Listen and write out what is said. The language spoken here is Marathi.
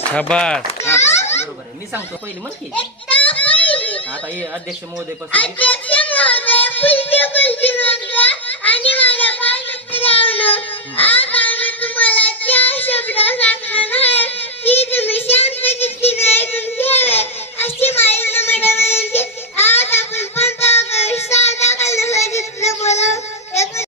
शाबास बरोबर आहे. मी सांगतो पहिले म्हण आता हे अध्यक्ष महोदयपासून